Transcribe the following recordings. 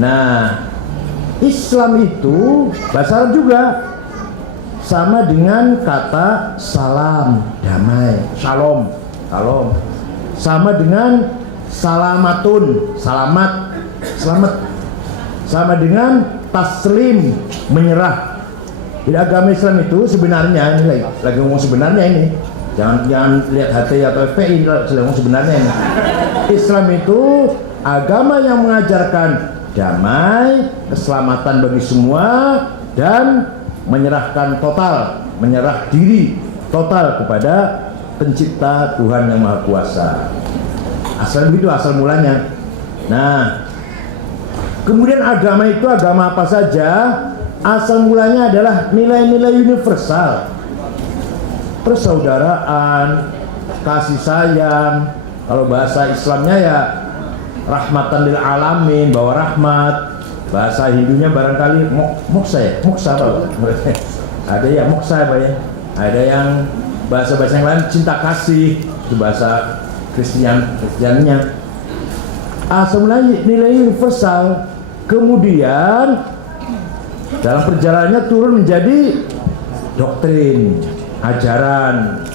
Nah, Islam itu bahasa Arab juga sama dengan kata salam, damai, shalom, salam. Sama dengan salamatun, selamat, selamat. Sama dengan taslim, menyerah. Di agama Islam itu sebenarnya, ini lagi ngomong sebenarnya ini. Jangan lihat HT atau FPI, sedang ngomong sebenarnya ini. Islam itu agama yang mengajarkan damai, keselamatan bagi semua, dan menyerahkan total, menyerah diri total kepada pencipta Tuhan yang Maha Kuasa. Asal begitu, asal mulanya. Nah, kemudian agama itu agama apa saja? Asal mulanya adalah nilai-nilai universal. Persaudaraan, kasih sayang. Kalau bahasa Islamnya ya rahmatan lil alamin, bawa rahmat. Bahasa Hindunya barangkali moksa ya, moksa apa? Ada ya moksa apa ya? Ada yang bahasa-bahasa yang lain cinta kasih, itu bahasa Kristiannya. Asal mulanya nilai universal. Kemudian dalam perjalanannya turun menjadi doktrin, ajaran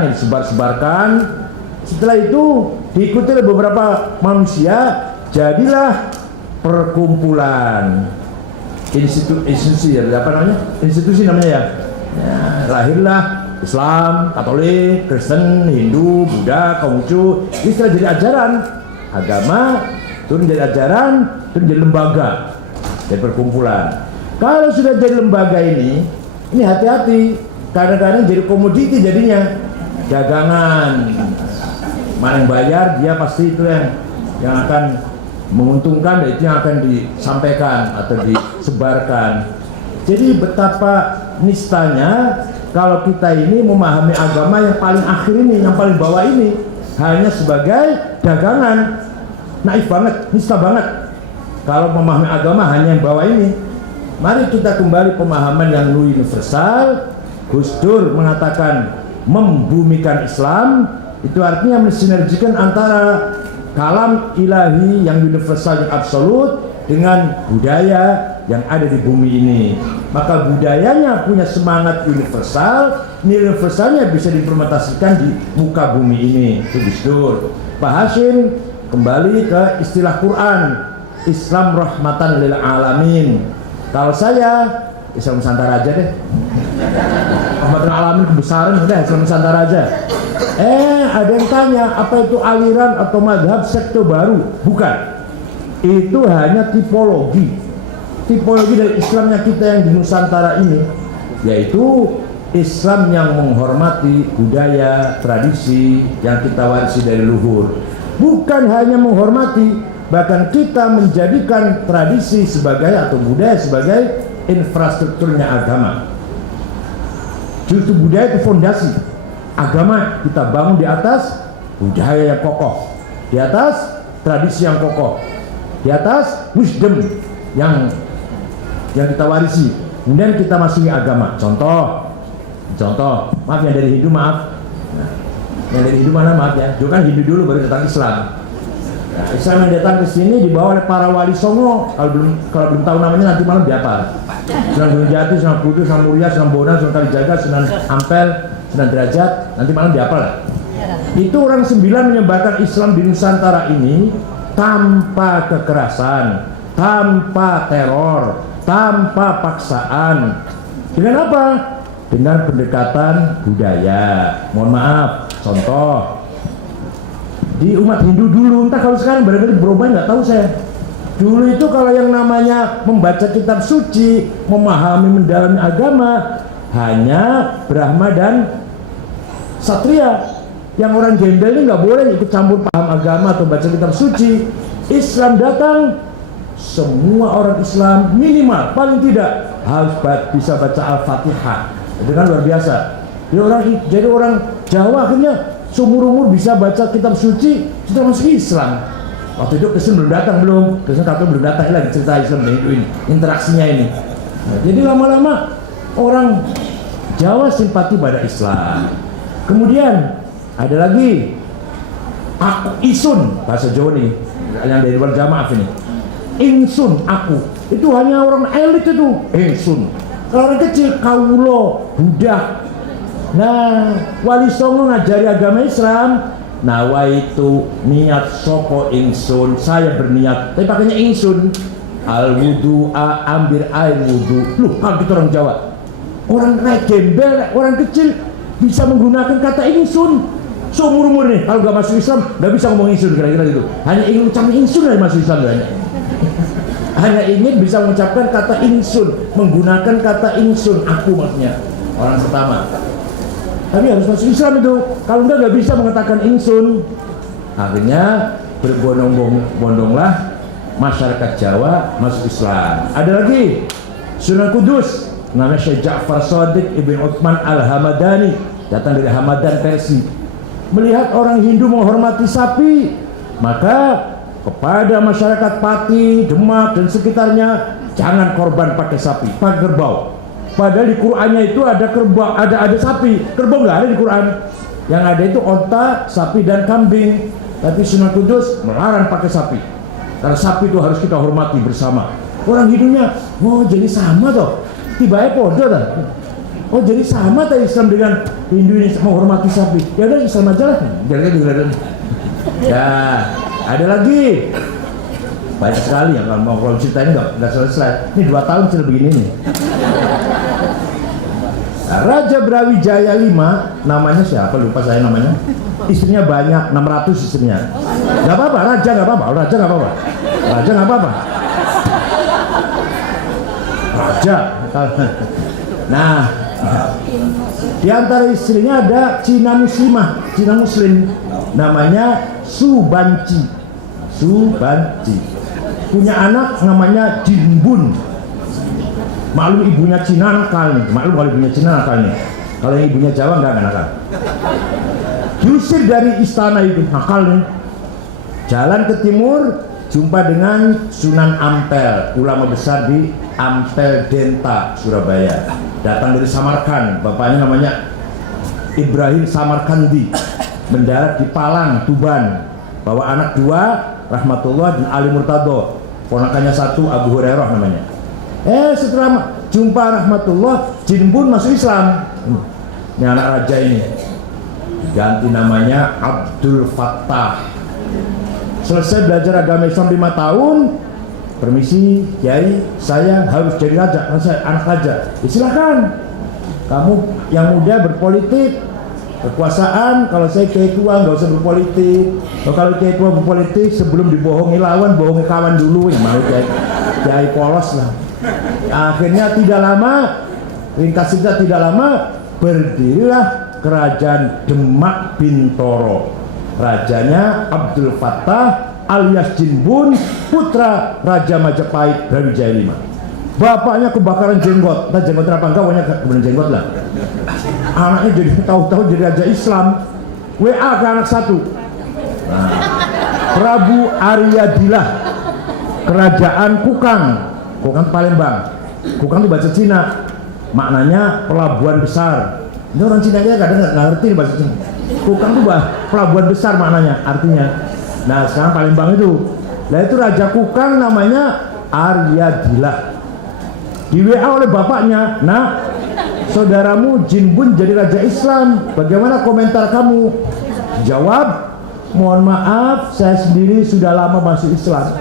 yang disebar-sebarkan. Setelah itu diikuti oleh beberapa manusia, jadilah perkumpulan institusi namanya ya. Lahirlah Islam, Katolik, Kristen, Hindu, Buddha, Konghucu. Ini setelah jadi ajaran agama, turun jadi ajaran, turun jadi lembaga, jadi perkumpulan. Kalau sudah jadi lembaga ini hati-hati, kadang-kadang jadi komoditi jadinya, dagangan. Mana yang bayar, dia pasti itu yang akan menguntungkan, dan itu yang akan disampaikan atau disebarkan. Jadi betapa nistanya kalau kita ini memahami agama yang paling akhir ini, yang paling bawah ini, hanya sebagai dagangan. Naif banget, nista banget kalau memahami agama hanya yang bawah ini. Mari kita kembali pemahaman yang universal. Gus Dur mengatakan membumikan Islam, itu artinya mensinergikan antara kalam ilahi yang universal, yang absolut, dengan budaya yang ada di bumi ini. Maka budayanya punya semangat universal, universalnya bisa diimplementasikan di muka bumi ini. Itu Gus Dur. Pak Hashim kembali ke istilah Quran, Islam rahmatan lil alamin. Kalau saya Islam Nusantara aja deh. Rahmatan lil alamin kebesaran udah Islam Nusantara aja. Ada yang tanya apa itu aliran atau madhab sekte baru? Bukan. Itu hanya tipologi dari Islamnya kita yang di Nusantara ini, yaitu Islam yang menghormati budaya, tradisi yang kita warisi dari luhur. Bukan hanya menghormati, bahkan kita menjadikan tradisi sebagai atau budaya sebagai infrastrukturnya agama. Justru budaya itu fondasi agama, kita bangun di atas budaya yang kokoh, di atas tradisi yang kokoh, di atas wisdom yang kita warisi. Kemudian kita masuki agama. Contoh, maaf yang dari Hindu maaf. Yang dari Hindu mana maaf ya. Dulu kan Hindu dulu baru datang Islam. Nah, Islam yang datang ke sini dibawa oleh para wali songo. Kalau belum tahu namanya nanti malam dihafal. Sunan Gunung Jati, Sunan Kudus, Sunan Muria, Sunan Bonang, Sunan Kalijaga, Sunan Ampel, Sunan Derajat. Nanti malam dihafal. Itu orang 9 menyebarkan Islam di Nusantara ini tanpa kekerasan, tanpa teror, tanpa paksaan. Dengan apa? Dengan pendekatan budaya. Mohon maaf, contoh di umat Hindu dulu, entah kalau sekarang barangkali berubah nggak tahu saya. Dulu itu kalau yang namanya membaca kitab suci, memahami mendalami agama, hanya Brahma dan Satria. Yang orang gembel ini nggak boleh ikut campur paham agama atau baca kitab suci. Islam datang, semua orang Islam minimal paling tidak harus bisa baca Al-Fatihah. Itu kan luar biasa. Jadi orang Jawa akhirnya seumur-umur bisa baca kitab suci, sudah masuk Islam. Waktu itu Kristen belum datang, Kristen Katolik belum datang, lagi cerita Islam dan Hindu ini, interaksinya ini. Nah, jadi lama-lama orang Jawa simpati pada Islam. Kemudian ada lagi Aku Isun, bahasa Jawa nih. yang dari luar jamaah ini. Ingsun aku, itu hanya orang elit itu. Ingsun. Kalau orang kecil kaulo, budak. Nah, Wali Songo ngajari agama Islam. Nawaitu niat sopo ingsun, saya berniat. Tapi pakainya ingsun. Al wudu'a, ambil air wudu. Loh, kalau kita orang Jawa, orang naik gembel, orang kecil bisa menggunakan kata ingsun. Seumur-umur nih, kalau gak masuk Islam gak bisa ngomong ingsun, kira-kira gitu. Hanya ingin ucapkan ingsun dari masuk Islam hanya ingin bisa mengucapkan kata ingsun, menggunakan kata ingsun, aku maksudnya orang pertama. Tapi harus masuk Islam itu, kalau enggak gak bisa mengatakan ingsun. Akhirnya berbondong-bondonglah masyarakat Jawa masuk Islam. Ada lagi Sunan Kudus, namanya Syekh Ja'far Shadiq Ibn Uthman Al-Hamadani, datang dari Hamadan, Persia. Melihat orang Hindu menghormati sapi, maka kepada masyarakat Pati, Demak dan sekitarnya, jangan korban pakai sapi, pakai kerbau. Padahal di Qur'annya itu ada kerbau, ada sapi, kerbau nggak ada di Qur'an. Yang ada itu onta, sapi dan kambing. Tapi Sunan Kudus melarang pakai sapi, karena sapi itu harus kita hormati bersama. Orang Hindunya, oh jadi sama toh, tiba-tiba podo dah. Oh jadi sama tadi Islam dengan Hindu ini menghormati sapi. Ya udah Islam aja lah. Ya, ada lagi banyak sekali yang kalau ceritain nggak selesai. Ini 2 tahun sudah begini nih. Nah, Raja Brawijaya V, namanya siapa? Lupa saya namanya. Istrinya banyak, 600 istrinya. Gak apa-apa, raja gak apa-apa, raja gak apa-apa, raja gak apa-apa. Raja. Nah, di antara istrinya ada Cina Muslimah, Cina Muslim, namanya Subanci. Subanci punya anak namanya Jinbun. Maklum ibunya Cina nakal nih, maklum kalau ibunya Cina nakal nih. Kalau yang ibunya Jawa enggak nakal. Diusir dari istana itu, nakal nih. Jalan ke timur, jumpa dengan Sunan Ampel, ulama besar di Ampel Denta, Surabaya. Datang dari Samarkand, bapaknya namanya Ibrahim Samarkandi. Mendarat di Palang, Tuban. Bawa anak 2, Rahmatullah dan Ali Murtado. Ponakannya 1, Abu Hurairah namanya. Setelah jumpa Rahmatullah, Jinbun masuk Islam. Ini anak raja ini. Ganti namanya Abdul Fattah. Selesai belajar agama Islam 5 tahun, permisi Kiai, saya harus jadi raja, saya anak raja. Silakan, kamu yang muda berpolitik, kekuasaan. Kalau saya Kiai tua nggak usah berpolitik. Kalau Kiai tua berpolitik, sebelum dibohongi lawan, bohongi kawan dulu. Yang mau Kiai polos lah. Akhirnya tidak lama, ringkas cerita tidak lama, berdirilah kerajaan Demak Bintoro. Rajanya Abdul Fattah alias Jinbun, putra Raja Majapahit Brawijaya V. Bapaknya kebakaran jenggot, entah jenggotan apa enggak, pokoknya kebenaran jenggot lah. Anaknya jadi tahu-tahu jadi raja Islam. WA ke anak 1. Nah, Prabu Aryadilah, kerajaan Kukang. Kukang Palembang. Kukang itu bahasa Cina, maknanya pelabuhan besar. Ini orang Cina aja kadang nggak ngerti bahasa Cina. Kukang itu pelabuhan besar maknanya, artinya. Nah sekarang Palembang itu. Nah itu Raja Kukang namanya Aryadilah. Di WA oleh bapaknya, nah saudaramu Jinbun jadi Raja Islam, bagaimana komentar kamu? Jawab, mohon maaf, saya sendiri sudah lama masuk Islam.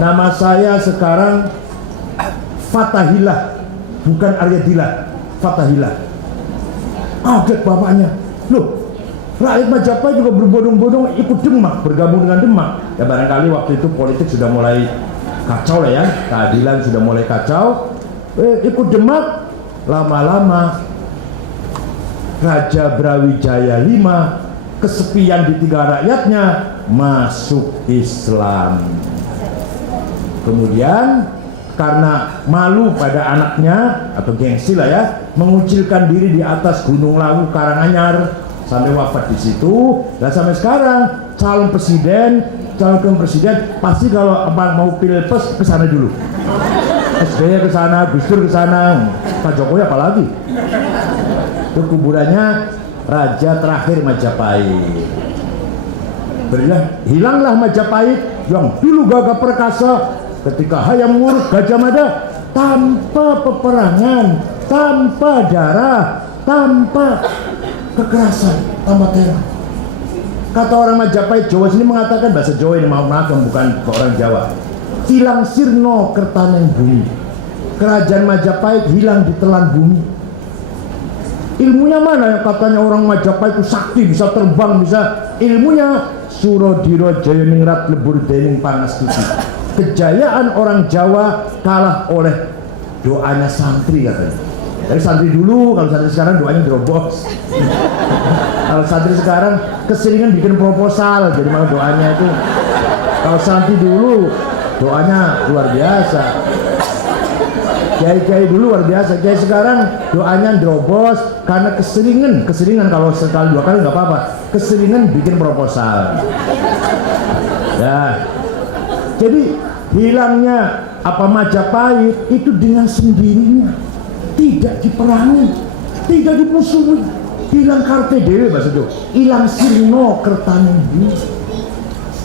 Nama saya sekarang Fatahillah, bukan Aryadilah, Fatahillah. Kaget bapaknya, loh rakyat Majapahit juga berbondong-bondong ikut Demak, bergabung dengan Demak. Ya barangkali waktu itu politik sudah mulai kacau lah ya, keadilan sudah mulai kacau. Ikut Demak, lama-lama Raja Brawijaya V kesepian di 3 rakyatnya masuk Islam. Kemudian karena malu pada anaknya atau gengsi lah ya, mengucilkan diri di atas Gunung Lawu Karanganyar sampai wafat di situ. Dan sampai sekarang calon presiden pasti kalau mau pilpres ke sana dulu. SBY ke sana, Gus Dur ke sana, Pak Jokowi apalagi. Itu kuburannya raja terakhir Majapahit. Hilanglah Majapahit, yang dulu gagah perkasa ketika hayam ngurus Gajah Mada, tanpa peperangan, tanpa darah, tanpa kekerasan, tanpa teror. Kata orang Majapahit Jawa sini mengatakan, bahasa Jawa ini maaf bukan orang Jawa, hilang sirno kertanen bumi. Kerajaan Majapahit hilang ditelan bumi. Ilmunya mana yang katanya orang Majapahit itu sakti, bisa terbang, bisa. Ilmunya Surodiro Jayaningrat lebur dening pangastuti. Kejayaan orang Jawa kalah oleh doanya santri katanya. Jadi santri dulu, kalau santri sekarang doanya drobos. Kalau santri sekarang keseringan bikin proposal, jadi malah doanya itu. Kalau santri dulu doanya luar biasa. Kiai-kiai dulu luar biasa, kiai sekarang doanya drobos karena keseringan kalau sekali dua kali nggak apa-apa, keseringan bikin proposal. Ya, jadi hilangnya apa Majapahit itu dengan sendirinya, tidak diperangi, tidak dimusuhi, hilang karte dewe bahasa itu, hilang sirno kertanen bumi,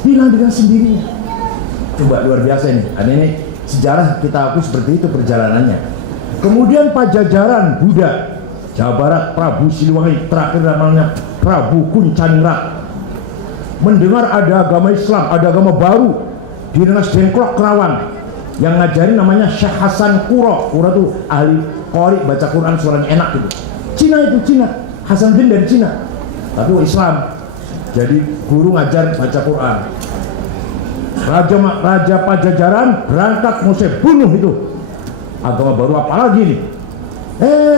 hilang dengan sendirinya. Coba luar biasa ini, ini sejarah kita akui seperti itu perjalanannya. Kemudian Pajajaran Buddha Jawa Barat, Prabu Siliwangi, terakhir namanya Prabu Kuncaningrat, mendengar ada agama Islam, ada agama baru di Rengas Dengklok Kerawang yang ngajarin namanya Syekh Hasan Kuro. Kuro itu ahli qori, baca Quran suaranya enak gitu. Cina itu, Cina, Hasanuddin dari Cina, tapi Islam, jadi guru ngajar baca Quran. Raja Pajajaran berangkat mau saya bunuh itu agama baru apa lagi nih.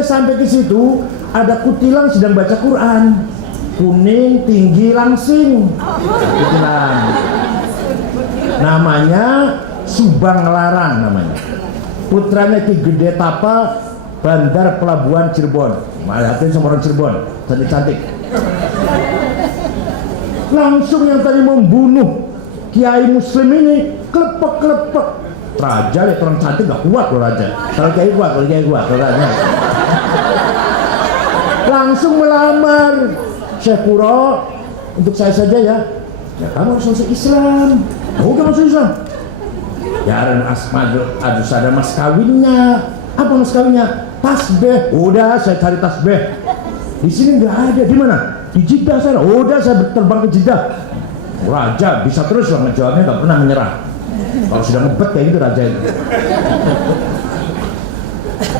Sampai ke situ ada kutilang sedang baca Quran, kuning tinggi langsing, kutilang. Namanya Subang Larang namanya. Putranya Ki Gede Tapa, Bandar Pelabuhan Cirebon. Hati sama orang Cirebon, cantik-cantik. Langsung yang tadi membunuh kiai muslim ini klepek-klepek. Raja lihat orang cantik gak kuat loh raja. Kalau kiai kuat, kalau raja. Langsung melamar Syekh Kuro, untuk saya saja ya. Ya kamu harus masuk Islam. Udah masuk Islam. Ya ada mas kawinnya. Apa mas kawinnya? Tasbih. Udah saya cari tasbih. Di sini nggak ada. Di mana? Di Jeddah sana. Udah saya terbang ke Jeddah. Raja bisa terus lah ngejawabnya, nggak pernah menyerah. Kalau sudah ngebet kayak gitu raja itu.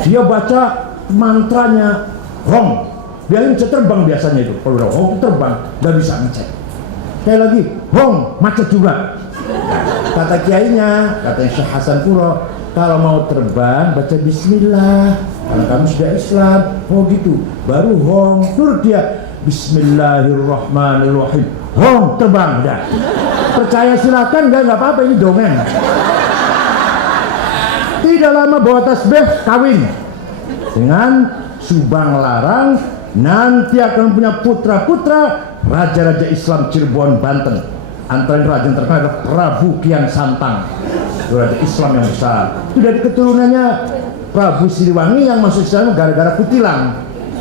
Dia baca mantranya Hong. Biarin bisa terbang biasanya itu. Kalau udah Hong terbang, nggak bisa ngecek. Kayak lagi Hong macet juga. Kata kiainya, katanya Syekh Hasan Kuro, kalau mau terbang baca Bismillah. Kalau kamu sudah Islam, gitu. Baru Hong, nurut dia. Bismillahirrahmanirrahim. Hong terbang dah. Percaya silakan, nggak apa-apa, ini dongeng. Tidak lama bawa tasbih kawin dengan Subang Larang, nanti akan punya putra-putra raja-raja Islam Cirebon, Banten. Antara raja yang terkenal adalah Prabu Kian Santang, raja Islam yang besar. Itu dari keturunannya Prabu Siliwangi yang masuk Islam gara-gara kutilang.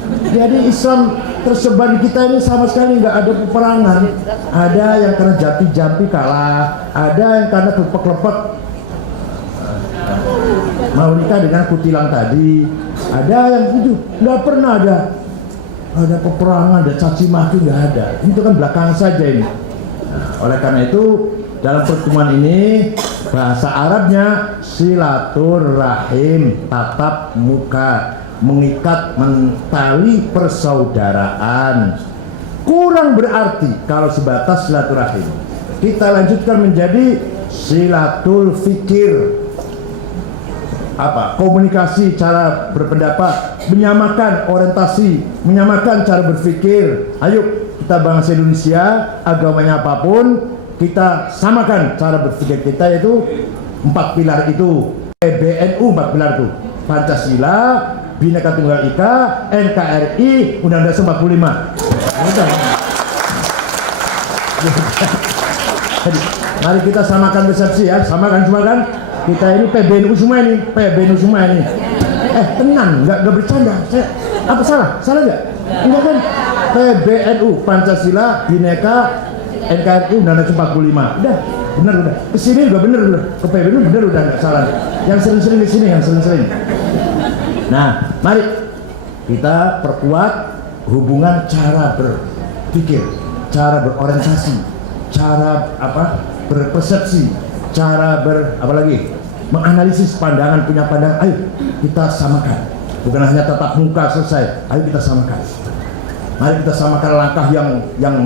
Jadi Islam tersebar di kita ini sama sekali nggak ada peperangan. Ada yang karena jampi kalah, ada yang karena kelepek-kelepek mau nikah dengan kutilang tadi, ada yang itu nggak pernah ada peperangan, ada caci maki, nggak ada. Itu kan belakang saja ini. Nah, oleh karena itu dalam pertemuan ini bahasa Arabnya silaturahim, tatap muka, mengikat, mentali persaudaraan. Kurang berarti kalau sebatas silaturahim. Kita lanjutkan menjadi silatul fikir. Apa? Komunikasi, cara berpendapat, menyamakan orientasi, menyamakan cara berpikir. Ayo kita bangsa Indonesia, agamanya apapun, kita samakan cara berpikir kita, yaitu 4 pilar itu. PBNU 4 pilar itu. Pancasila, Bhinneka Tunggal Ika, NKRI, Undang-Undang 45. Jadi, mari kita samakan persepsi ya, samakan semua kan. Kita ini PBNU semua ini, PBNU semua ini. Tenang, nggak bercanda. Apa salah? Salah nggak? Enggak kan? PBNU, Pancasila, Bhinneka, NKRI, Undang-Undang 45. Udah, bener udah. Kesini juga bener udah. Ke PBNU bener udah, nggak salah. Yang sering-sering kesini, yang sering-sering. Nah, mari kita perkuat hubungan cara berpikir, cara berorientasi, cara berpersepsi, cara menganalisis pandangan, punya pandangan. Ayo kita samakan, bukan hanya tatap muka selesai. Ayo kita samakan. Mari kita samakan langkah yang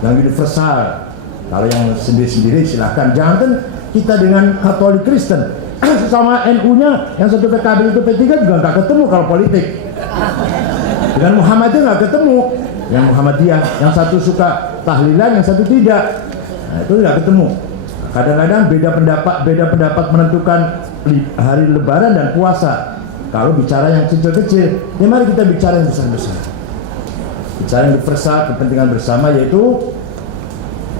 universal. Kalau yang sendiri-sendiri silahkan. Jangan kan kita dengan Katolik Kristen sama NU-nya, yang satu PKB itu P3 juga nggak ketemu kalau politik. Dengan Muhammadiyah nggak ketemu. Yang Muhammadiyah, yang satu suka tahlilan, yang satu tidak. Nah, itu nggak ketemu. Kadang-kadang beda pendapat menentukan hari Lebaran dan puasa. Kalau bicara yang kecil-kecil, ya mari kita bicara yang besar-besar. Bicara yang universal, kepentingan bersama, yaitu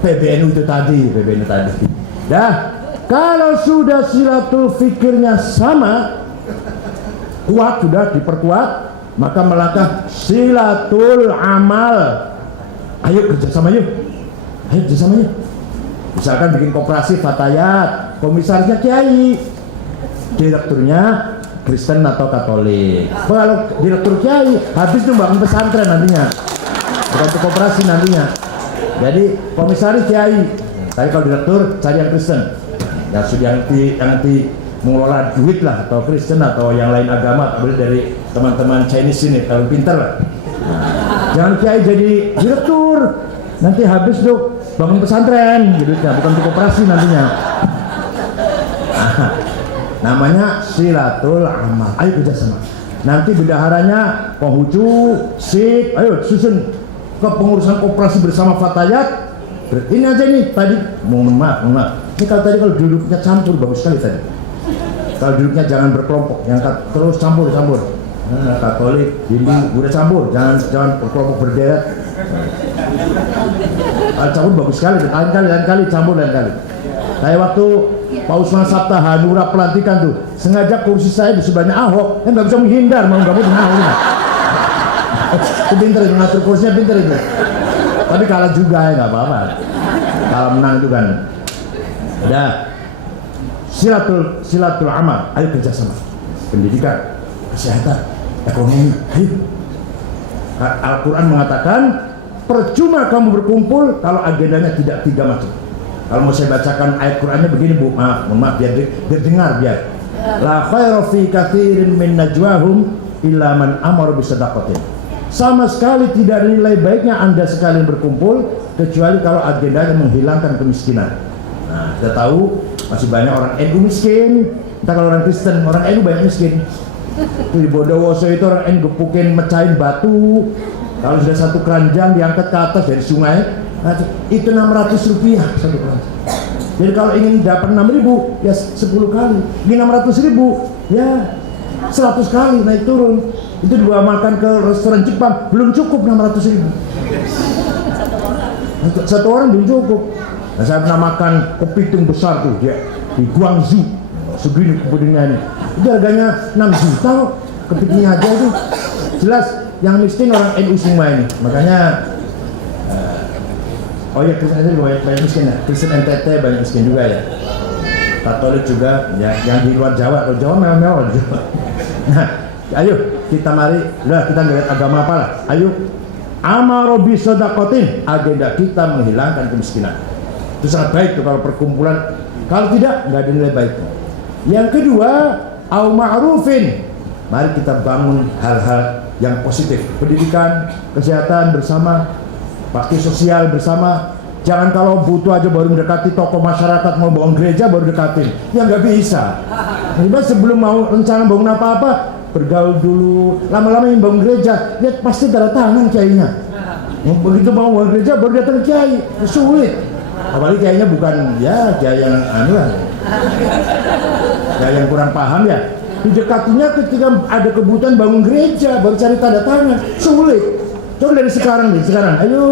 PBNU itu tadi. Dah, kalau sudah silatul fikirnya sama, kuat, sudah diperkuat, maka melangkah silatul amal. Ayo kerjasama yuk. Misalkan bikin koperasi Fatayat, komisarisnya Kiai, direkturnya Kristen atau Katolik. Kalau direktur Kiai, habis tuh bangun pesantren nantinya, bukan koperasi nantinya. Jadi komisaris Kiai, tapi kalau direktur cari yang Kristen, yang nanti mengelola duit lah, atau Kristen atau yang lain agama, boleh dari teman-teman Chinese ini kalau pintar lah. Jangan Kiai jadi direktur, nanti habis tuh bangun pesantren, gitu ya, bukan koperasi nantinya. Namanya silatul amal. Ayo kerjasama. Nanti bendaharanya Konghucu, Sik, ayo susun kepengurusan koperasi bersama Fatayat. Ini aja nih tadi. Mohon maaf. Ini kalau duduknya campur bagus sekali tadi. Kalau duduknya jangan berkelompok, yang terus campur. Nah, Katolik, Hindu, udah campur, jangan berkelompok berderet. Kalau campur bagus sekali, lain kali campur. Kayak waktu Pak Usman Sabta Hanura pelantikan tuh, sengaja kursi saya di sebelahnya Ahok, nggak bisa menghindar, mau nggak mau menang. Itu pinter itu, ngatur kursinya pinter itu. Tapi kalah juga ya nggak apa-apa. Kalau menang itu kan. Udah. Silatul amal, ayo kerjasama. Pendidikan, kesehatan, ekonomi, ayo. Al-Quran mengatakan, percuma kamu berkumpul kalau agendanya tidak 3 macam. Kalau mau saya bacakan ayat Qurannya begini, Bu, maaf biar dengar biar. La khairu fi katsirin min najwahum illa man amara bisadaqatin. Sama sekali tidak ada nilai baiknya Anda sekalian berkumpul kecuali kalau agendanya menghilangkan kemiskinan. Nah, kita tahu masih banyak orang NU miskin. Entah kalau orang Kristen, orang NU banyak miskin. Di Bondowoso itu orang NU gepukin mecahin batu. Kalau sudah satu keranjang diangkat ke atas dari sungai, itu 600 rupiah satu keranjang. Jadi kalau ingin dapat 6.000 ya 10 kali. Ini 600.000 ya 100 kali naik turun. Itu dibawa makan ke restoran Jepang belum cukup 600.000. Satu orang belum cukup. Nah, saya pernah makan kepiting besar tuh dia di Guangzhou, segini kepitingnya ini. Itu harganya 6 juta kok kepitingnya aja itu. Jelas yang miskin orang NU semua ini. Makanya oh ya, Kristen itu banyak miskin ya. Kristen NTT banyak miskin juga ya. Katolik juga ya, yang di luar Jawa. Kalau Jawa mewah-mewah. Nah, ayo kita mari, kita nggak lihat agama apa lah. Ayo amaro bisadaqatin, agenda kita menghilangkan kemiskinan. Itu sangat baik tuh kalau perkumpulan. Kalau tidak, nggak ada nilai baiknya. Yang kedua, au ma'rufin. Mari kita bangun hal-hal yang positif. Pendidikan, kesehatan bersama, bakti sosial bersama. Jangan kalau butuh aja baru mendekati tokoh masyarakat, mau bangun gereja baru dekatin. Ya nggak bisa. Jadi sebelum mau rencana bangun apa-apa, bergaul dulu. Lama-lama yang bangun gereja, dia pasti tanda tangan kiainya. Yang begitu mau bangun gereja baru datang kiai, sulit. Apalagi kiainya bukan ya kiai yang kiai yang kurang paham ya. Didekatinya ketika ada kebutuhan bangun gereja, baru cari tanda tangan, sulit. Coba dari sekarang, ayo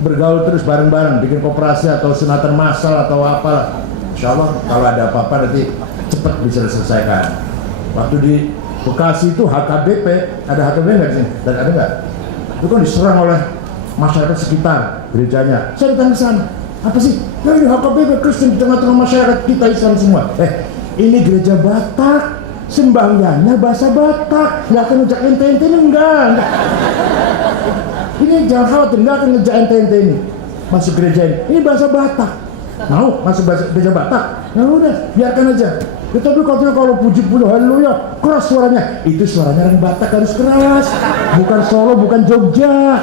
bergaul terus bareng-bareng, bikin koperasi atau sunatan massal atau apalah. Insya Allah kalau ada apa-apa nanti cepat bisa diselesaikan. Waktu di Bekasi itu HKBP, ada HKBP nggak di sini? Dan ada nggak? Itu kan diserang oleh masyarakat sekitar gerejanya. Saya datang ke sana. Apa sih? Ya ini HKBP Kristen di tengah-tengah masyarakat kita Islam semua. Ini gereja Batak, sembahyangnya bahasa Batak, nggak akan ngejak ente-ente ini, enggak. Ini jangan khawatir, nggak akan ngejak ente-ente ini masuk gereja ini bahasa Batak. Mau masuk gereja Batak? Ya udah, biarkan aja. Tetapi kalau puji-puji haleluya keras suaranya, itu suaranya orang Batak harus keras, bukan Solo, bukan Jogja.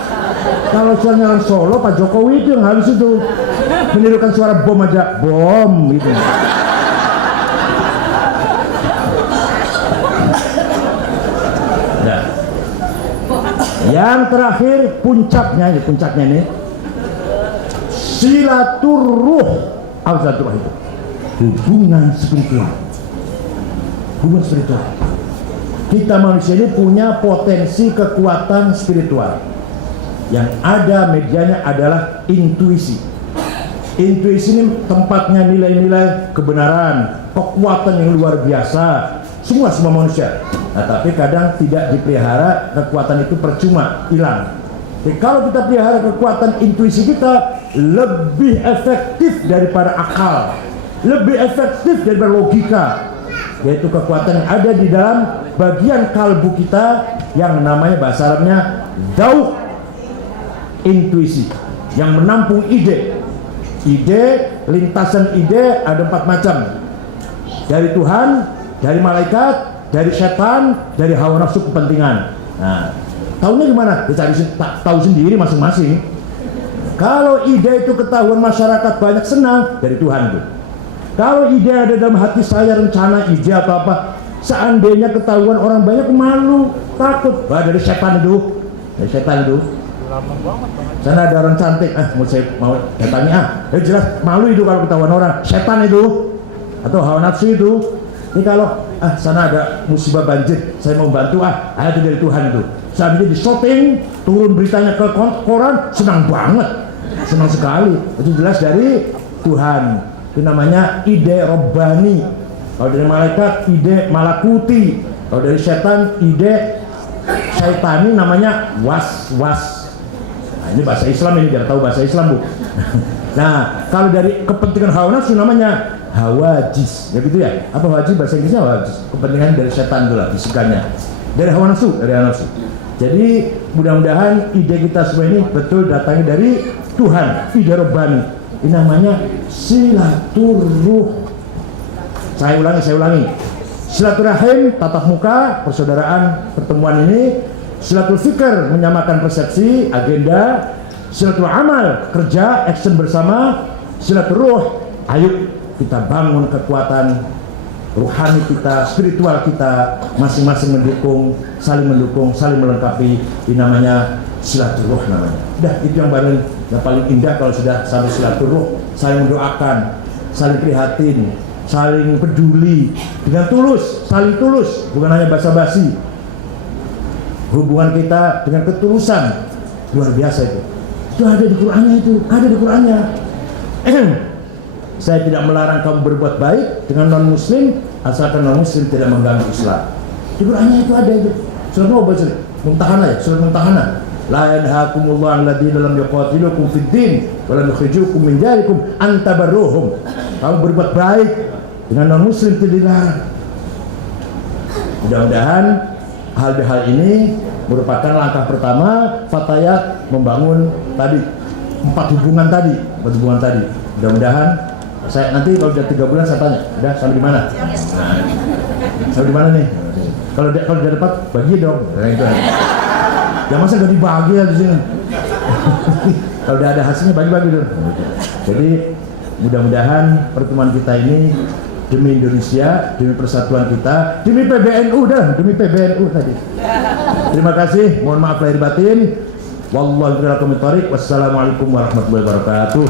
Kalau suaranya orang Solo, Pak Jokowi itu yang harus itu menirukan suara bom aja, bom gitu. Nah, yang terakhir puncaknya ini silaturruh. Apa silaturruh itu? Hubungan spiritual. Hubungan spiritual. Kita manusia ini punya potensi kekuatan spiritual. Yang ada medianya adalah intuisi. Intuisi ini tempatnya nilai-nilai kebenaran, kekuatan yang luar biasa. Semua manusia. Nah, tapi kadang tidak dipelihara, kekuatan itu percuma, hilang. Jadi kalau kita pelihara kekuatan intuisi kita, lebih efektif daripada akal, lebih efektif daripada logika, yaitu kekuatan yang ada di dalam bagian kalbu kita yang namanya bahasa Arabnya dauq, intuisi yang menampung ide, lintasan ide ada 4 macam, dari Tuhan, dari malaikat, dari setan, dari hawa nafsu kepentingan. Nah, tahunya gimana? Dicari tahu sendiri masing-masing. Kalau ide itu ketahuan masyarakat banyak senang, dari Tuhan itu. Kalau ide ada dalam hati saya, rencana ide atau apa, seandainya ketahuan orang banyak malu, takut, dari setan itu. Dari setan itu. Sana ada orang cantik, mau datangi, jelas malu itu kalau ketahuan orang. Setan itu atau hawa nafsu itu. Ini kalau sana ada musibah banjir, saya mau bantu, itu dari Tuhan itu. Saat ini di shooting, turun beritanya ke koran, senang banget, senang sekali. Itu jelas dari Tuhan. Itu namanya ide robbani. Kalau dari malaikat, ide malakuti. Kalau dari setan, ide syaitani, namanya was-was. Nah, ini bahasa Islam, ini biar tahu bahasa Islam, Bu. Nah, kalau dari kepentingan hawa nafsu namanya hawajis, ya gitu ya. Apa hawajis? Bahasa Inggrisnya hawajis. Kepentingan dari setan itulah, bisikannya. Dari hawa nafsu, Jadi mudah-mudahan ide kita semua ini betul datangnya dari Tuhan, ide robbani. Ini namanya silaturruh. Saya ulangi. Silaturahim, tatap muka, persaudaraan, pertemuan ini. Silatul fikr, menyamakan persepsi, agenda. Silatul amal, kerja, action bersama. Silaturruh, ayo kita bangun kekuatan ruhani kita, spiritual kita, masing-masing mendukung, saling melengkapi. Ini namanya silaturruh namanya. Itu yang paling indah kalau sudah sampai silaturruh, saling mendoakan, saling prihatin, saling peduli dengan tulus, saling tulus, bukan hanya basa-basi. Hubungan kita dengan ketulusan luar biasa itu. Itu ada di Qur'annya itu, ada di Qur'annya. Saya tidak melarang kamu berbuat baik dengan non-muslim asalkan non-muslim tidak mengganggu Islam. Di Qur'annya itu ada itu. Surat Mumtahanah ya, surat Mumtahanah. La yanhaakumullahu alladziina lam yuqatilukum fid din wa lam yukhrijukum min diyarikum an tabarruhum. Kamu berbuat baik dengan non-muslim tidak dilarang. Mudah-mudahan hal-hal ini merupakan langkah pertama fatayat membangun tadi 4 hubungan tadi. Mudah-mudahan saya nanti kalau udah 3 bulan saya tanya, udah sampai di mana? Sampai di mana nih? Kalau udah dapat bagi dong. Ya masa gak dibagi ya di sini? Kalau udah ada hasilnya bagi-bagi dong. Jadi mudah-mudahan pertemuan kita ini demi Indonesia, demi persatuan kita, demi PBNU tadi. Terima kasih, mohon maaf lahir batin. Wassalamualaikum warahmatullahi wabarakatuh.